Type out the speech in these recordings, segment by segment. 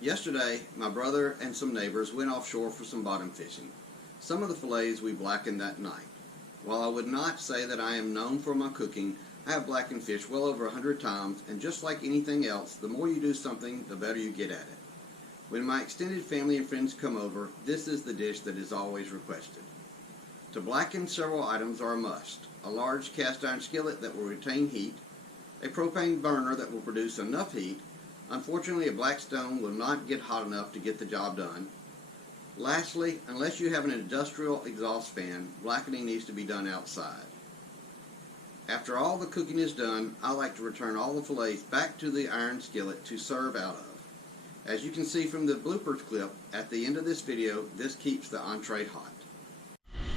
Yesterday, my brother and some neighbors went offshore for some bottom fishing. Some of the fillets we blackened that night. While I would not say that I am known for my cooking, I have blackened fish well over 100 times, and just like anything else, the more you do something, the better you get at it. When my extended family and friends come over, this is the dish that is always requested. To blacken, several items are a must. A large cast iron skillet that will retain heat, a propane burner that will produce enough heat. Unfortunately, a black stone will not get hot enough to get the job done. Lastly, unless you have an industrial exhaust fan, blackening needs to be done outside. After all the cooking is done, I like to return all the fillets back to the iron skillet to serve out of. As you can see from the bloopers clip at the end of this video, this keeps the entree hot.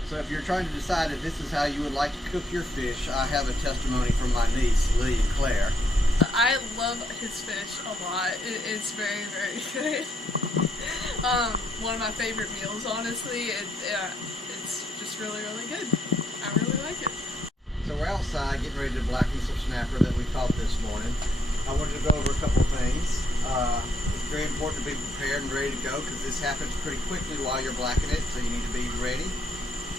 So if you're trying to decide if this is how you would like to cook your fish, I have a testimony from my niece, Lee and Claire. I love his fish a lot. It's very, very good. One of my favorite meals, honestly. It's just really, really good. I really like it. So we're outside getting ready to blacken some snapper that we caught this morning. I wanted to go over a couple things. It's very important to be prepared and ready to go because this happens pretty quickly while you're blackening it, so you need to be ready.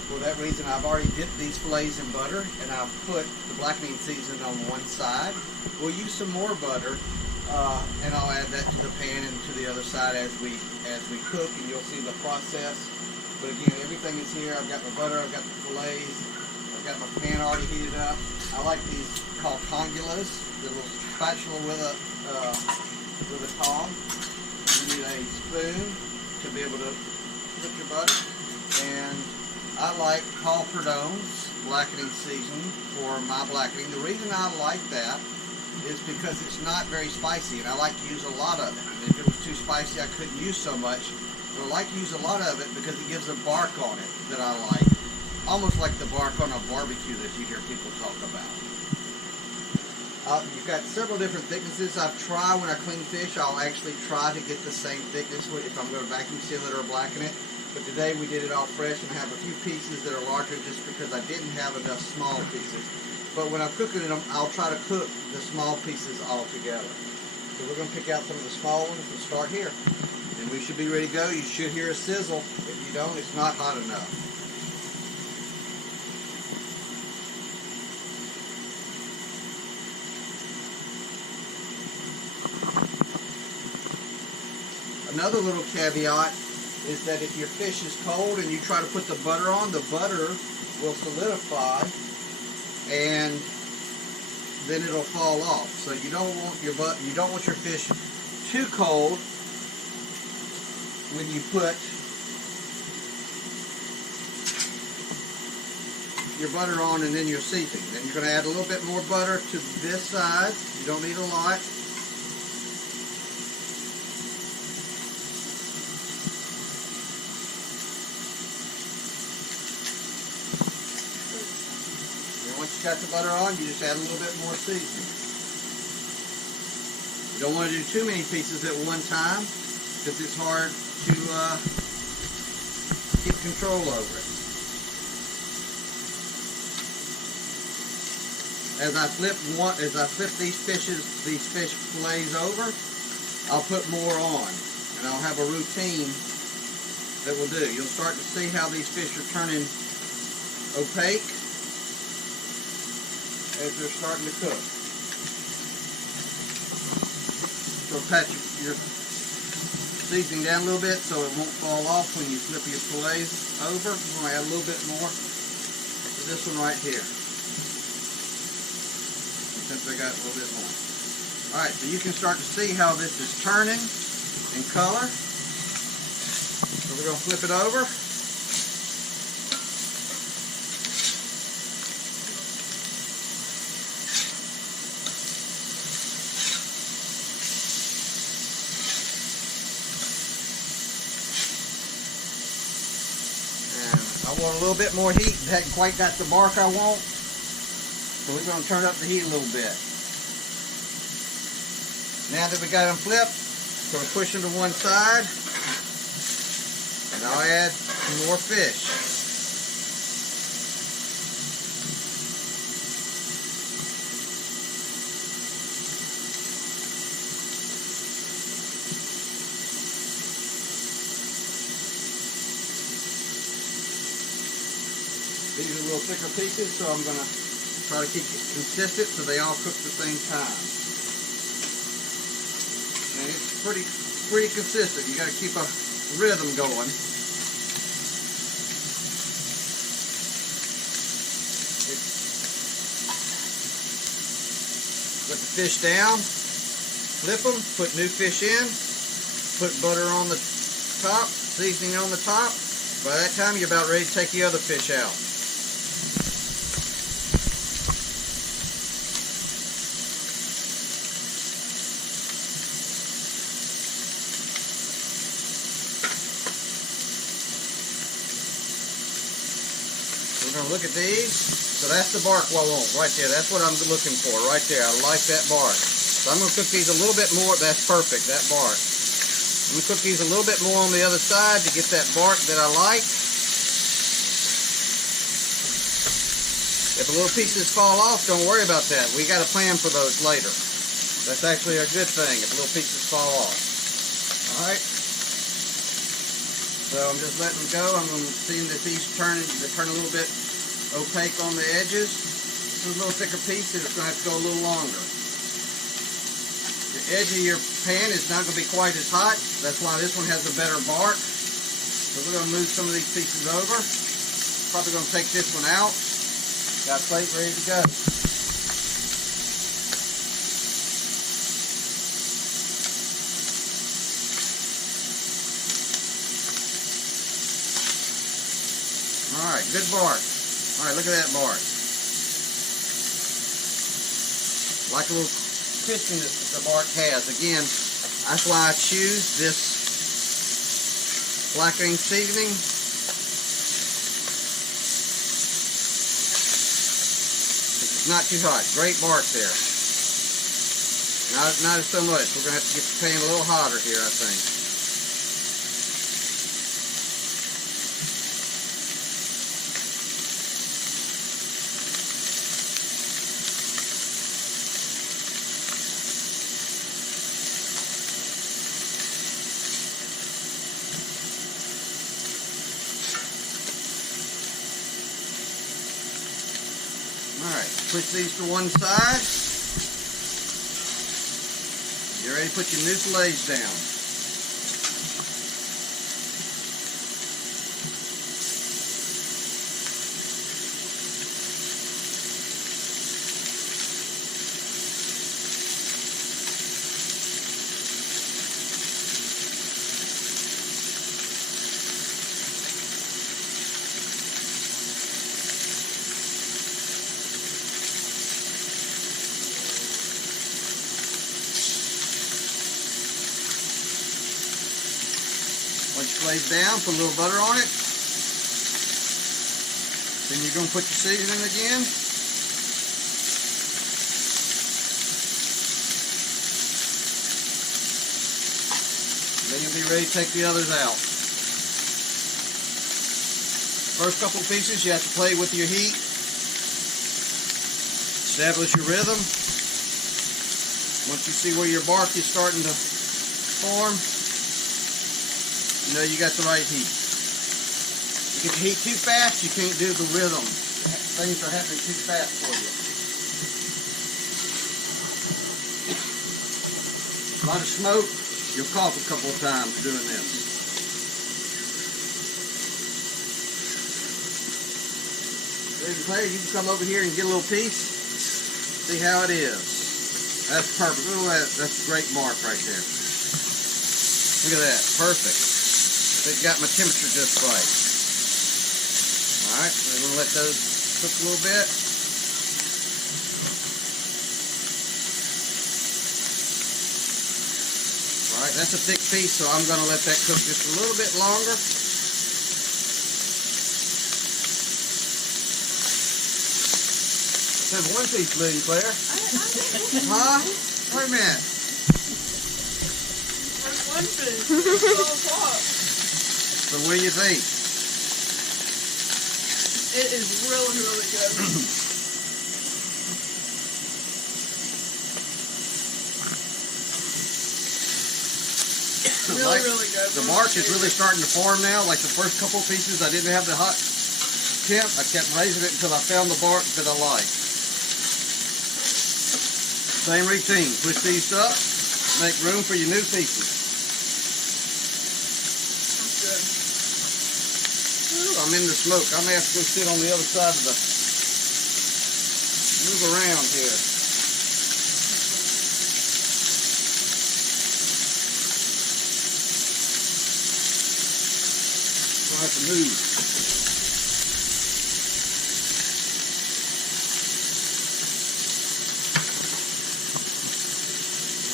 For that reason, I've already dipped these fillets in butter, and I've put the blackening seasoning on one side. We'll use some more butter, and I'll add that to the pan and to the other side as we cook, and you'll see the process. But again, everything is here. I've got my butter, I've got the fillets, I've got my pan already heated up. I like these called Tongulas, the little spatula with a tong. You need a spoon to be able to put your butter, and I like Prudhomme's blackening seasoning for my blackening. The reason I like that is because it's not very spicy, and I like to use a lot of it. And if it was too spicy, I couldn't use so much. But I like to use a lot of it because it gives a bark on it that I like. Almost like the bark on a barbecue that you hear people talk about. You've got several different thicknesses. I've tried when I clean fish, I'll actually try to get the same thickness if I'm going to vacuum seal it or blacken it. But today we did it all fresh, and I have a few pieces that are larger just because I didn't have enough small pieces. But when I'm cooking them, I'll try to cook the small pieces all together. So we're going to pick out some of the small ones and start here. And we should be ready to go. You should hear a sizzle. If you don't, it's not hot enough. Another little caveat is that if your fish is cold and you try to put the butter on, the butter will solidify and then it'll fall off. So you don't want your fish too cold when you put your butter on and then you're seething. Then you're going to add a little bit more butter to this side. You don't need a lot. Once you got the butter on, you just add a little bit more seasoning. You don't want to do too many pieces at one time because it's hard to keep control over it. As I flip these fish fillets over, I'll put more on, and I'll have a routine that will do. You'll start to see how these fish are turning opaque as they're starting to cook. So pat your seasoning down a little bit so it won't fall off when you flip your fillets over. I'm going to add a little bit more to this one right here, since I got a little bit more. Alright, so you can start to see how this is turning in color. So we're going to flip it over. I want a little bit more heat. It hadn't quite got the bark I want, so we're going to turn up the heat a little bit. Now that we got them flipped, I'm going to push them to one side, and I'll add some more fish. These are little thicker pieces, so I'm going to try to keep it consistent so they all cook at the same time. And it's pretty consistent. You got to keep a rhythm going. Put the fish down, flip them, put new fish in, put butter on the top, seasoning on the top. By that time, you're about ready to take the other fish out. We're going to look at these. So that's the bark I want right there. That's what I'm looking for right there. I like that bark. So I'm going to cook these a little bit more. That's perfect, that bark. I'm going to cook these a little bit more on the other side to get that bark that I like. If the little pieces fall off, don't worry about that. We got a plan for those later. That's actually a good thing if little pieces fall off. Alright. So I'm just letting them go. I'm going to see that these turn a little bit opaque on the edges. This is a little thicker piece, and it's going to have to go a little longer. The edge of your pan is not going to be quite as hot. That's why this one has a better bark. So we're going to move some of these pieces over. Probably going to take this one out. Got a plate ready to go. Alright, good bark. Alright, look at that bark. Like a little crispiness that the bark has. Again, that's why I choose this blackening seasoning. It's not too hot. Great bark there. Not so much. We're going to have to get the pan a little hotter here, I think. Alright, push these to one side. You're ready to put your new fillets down. Once your fillets down, put a little butter on it. Then you're going to put your seasoning again. Then you'll be ready to take the others out. First couple pieces, you have to play with your heat. Establish your rhythm. Once you see where your bark is starting to form, you know you got the right heat. You get the heat too fast, you can't do the rhythm. Things are happening too fast for you. A lot of smoke, you'll cough a couple of times doing this. Ladies and players, you can come over here and get a little piece. See how it is. That's perfect. Look at that. That's a great bark right there. Look at that. Perfect. It got my temperature just right. Alright, we're going to let those cook a little bit. Alright, that's a thick piece, so I'm going to let that cook just a little bit longer. That's one piece, Lady Claire. Huh? Wait a minute. That's one piece. It's 12 o'clock. So what do you think? It is really, really good. Really good. The bark is really starting to form now. Like the first couple pieces, I didn't have the hot temp. I kept raising it until I found the bark that I like. Same routine. Push these up, make room for your new pieces. Sounds good. Ooh, I'm in the smoke. I may have to go sit on the other side of the... Move around here. I'll have to move.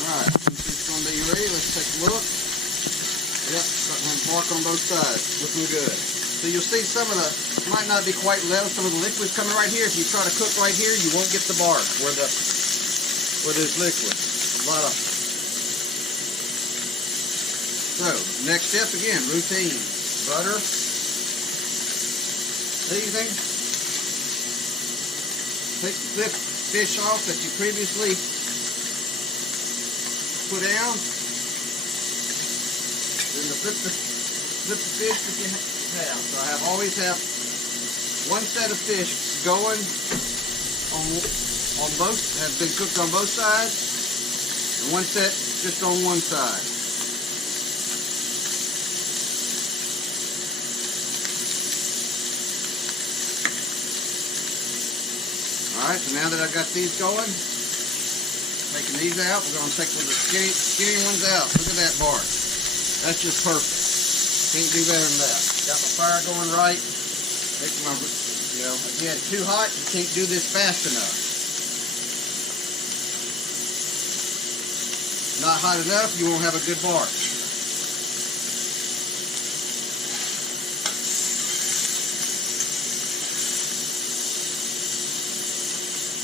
Alright, it's going to be ready. Let's take a look. Yep, starting to have bark on both sides. Looking good. So you'll see some of the, might not be quite level, some of the liquid's coming right here. If you try to cook right here, you won't get the bark where there's liquid. A lot of. So, next step again, routine. Butter. Seasoning. Take the fish off that you previously put down. Then flip the fish that you have. So I always have one set of fish going on both, have been cooked on both sides, and one set just on one side. Alright, so now that I've got these going, taking these out, we're going to take the skinny ones out. Look at that bark. That's just perfect. Can't do better than that. Got my fire going right. Make my, again, too hot, you can't do this fast enough. Not hot enough, you won't have a good bark.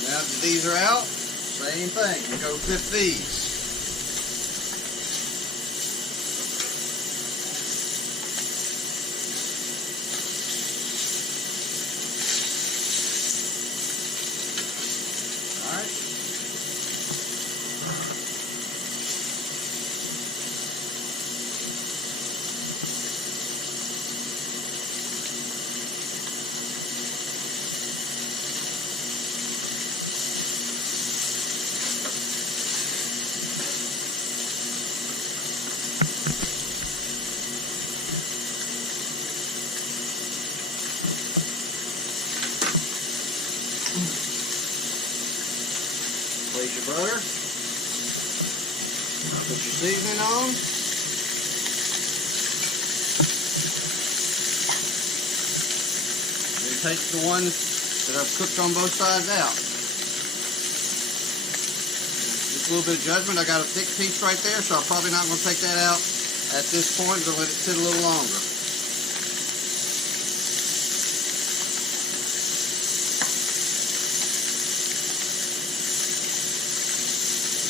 Now that these are out, same thing. You go flip these. Place your butter. Put your seasoning on. Then take the ones that I've cooked on both sides out. Just a little bit of judgment. I got a thick piece right there, so I'm probably not going to take that out at this point. I'm going to let it sit a little longer.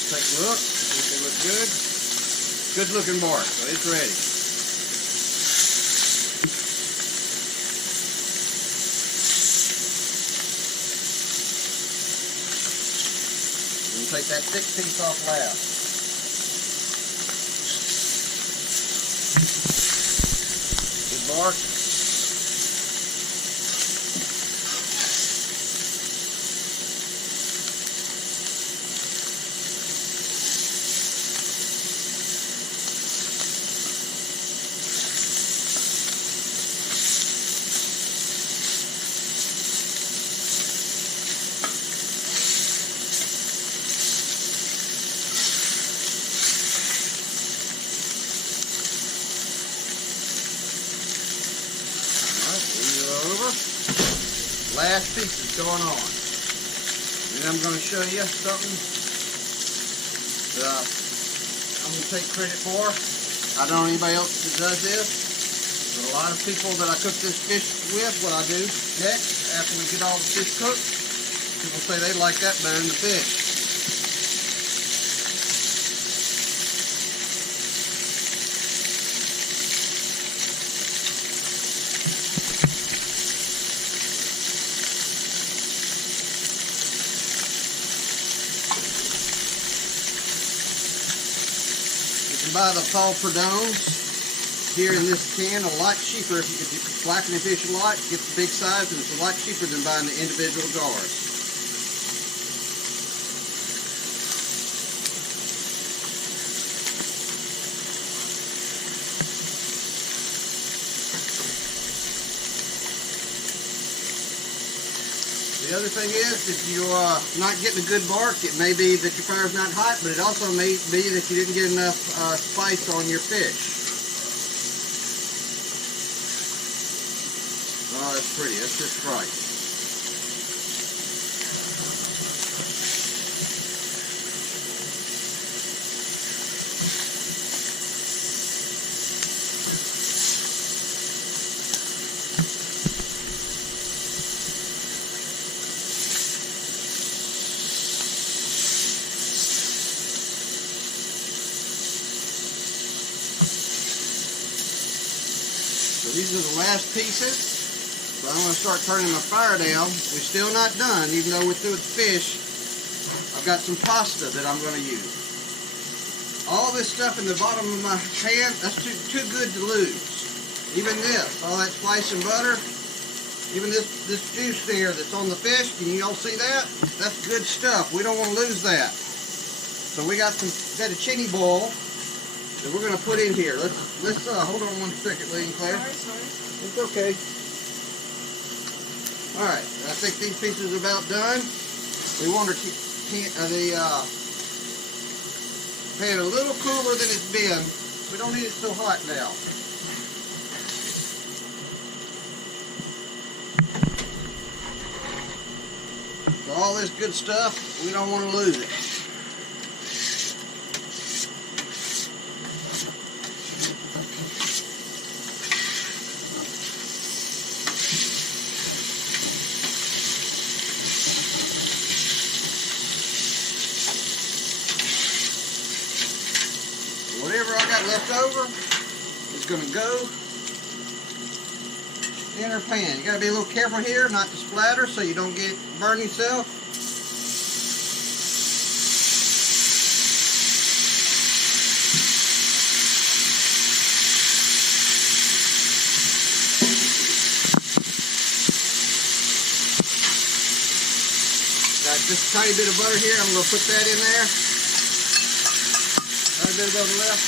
Take a look, see if they look good. Good looking bark, so it's ready. We'll take that thick piece off last. Good bark. Last piece is going on. And I'm going to show you something that I'm going to take credit for. I don't know anybody else that does this, but a lot of people that I cook this fish with, what I do next, after we get all the fish cooked, people say they like that better than the fish. Buy the Prudhommes. here in this can a lot cheaper. If you blacken the fish a lot, get the big size, and it's a lot cheaper than buying the individual jars. The other thing is, if you're not getting a good bark, it may be that your fire's not hot, but it also may be that you didn't get enough spice on your fish. Oh, that's pretty. That's just right. So these are the last pieces. So I'm going to start turning my fire down. We're still not done, even though we're through with the fish. I've got some pasta that I'm going to use. All this stuff in the bottom of my pan, that's too good to lose. Even this, all that spice and butter, even this juice there that's on the fish, can you all see that? That's good stuff. We don't want to lose that. So we got some fettuccine boil that we're going to put in here. Let's hold on one second, Lee and Claire. Sorry. It's okay. Alright, I think these pieces are about done. We want to keep the pan a little cooler than it's been. We don't need it so hot now. So all this good stuff, we don't want to lose it. Whatever I got left over is going to go in our pan. You got to be a little careful here not to splatter so you don't burn yourself. Got just a tiny bit of butter here. I'm going to put that in there. A bit of the left.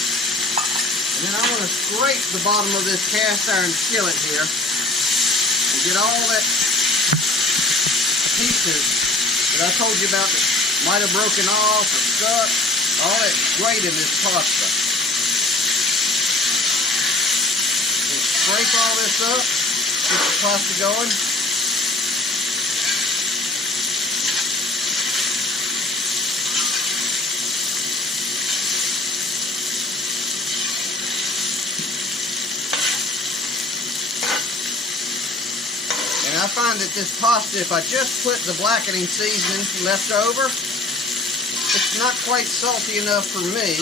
And then I want to scrape the bottom of this cast iron skillet here and get all that pieces that I told you about that might have broken off or stuck. All that great in this pasta. And scrape all this up, get the pasta going. I find that this pasta, if I just put the blackening seasoning left over, it's not quite salty enough for me.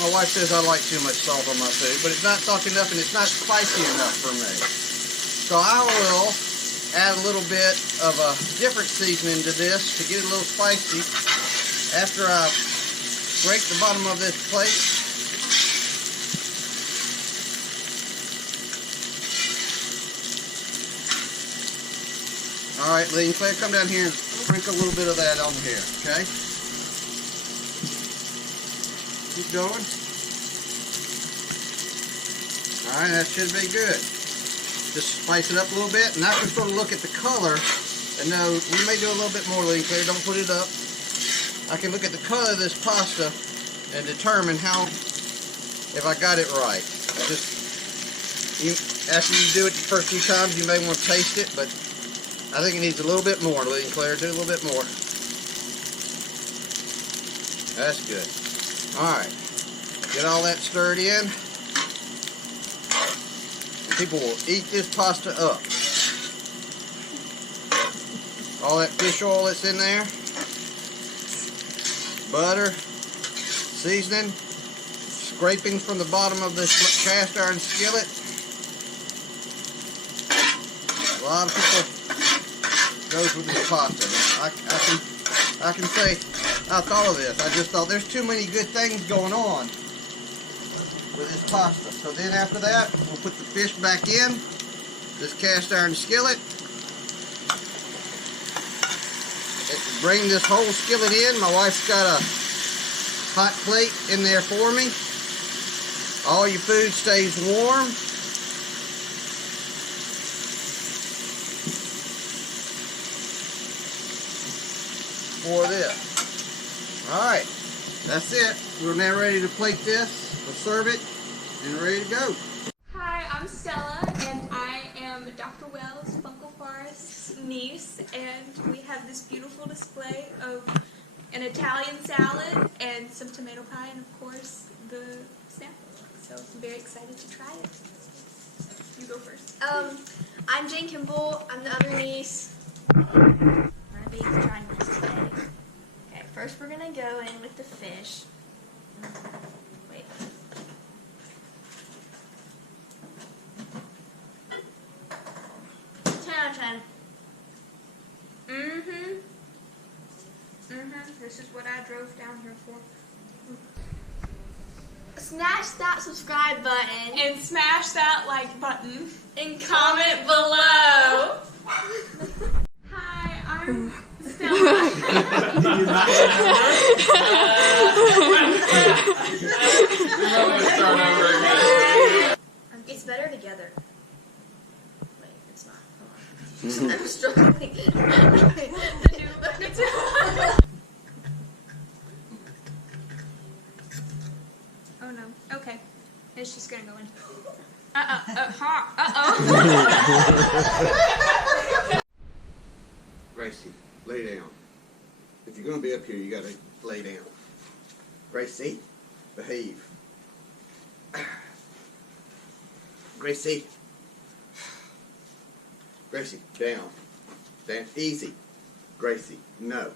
My wife says I like too much salt on my food, but it's not salty enough and it's not spicy enough for me. So I will add a little bit of a different seasoning to this to get it a little spicy. After I break the bottom of this plate, alright, Lee and Claire, come down here and sprinkle a little bit of that on here, okay? Keep going. Alright, that should be good. Just spice it up a little bit, and I can sort of look at the color and know, we may do a little bit more, Lee and Claire, don't put it up. I can look at the color of this pasta and determine if I got it right. After you do it the first few times, you may want to taste it, but I think it needs a little bit more, Lee and Claire. Do a little bit more. That's good. Alright. Get all that stirred in. And people will eat this pasta up. All that fish oil that's in there. Butter. Seasoning. Scrapings from the bottom of this cast iron skillet. A lot of people goes with this pasta. I can say I thought of this. I just thought there's too many good things going on with this pasta. So then after that, we'll put the fish back in this cast iron skillet. Bring this whole skillet in. My wife's got a hot plate in there for me. All your food stays warm. For this. Alright, that's it. We're now ready to plate this. We'll serve it and ready to go. Hi, I'm Stella, and I am Dr. Wells, Funko Forest's niece, and we have this beautiful display of an Italian salad and some tomato pie, and of course, the snapper. So I'm very excited to try it. You go first. I'm Jane Kimball. I'm the other niece. I'm gonna be trying this today. Okay, first we're gonna go in with the fish. Wait. 10 out of 10. This is what I drove down here for. Smash that subscribe button And smash that like button. and comment below. Hi, I'm Stella. It's better together. Wait, it's not. Hold on. I'm struggling. Did you look at it? Oh no. Okay. It's just gonna go in. Gracie, lay down. If you're going to be up here, you got to lay down. Gracie, behave. Gracie. Gracie, down. Down. Easy. Gracie, no.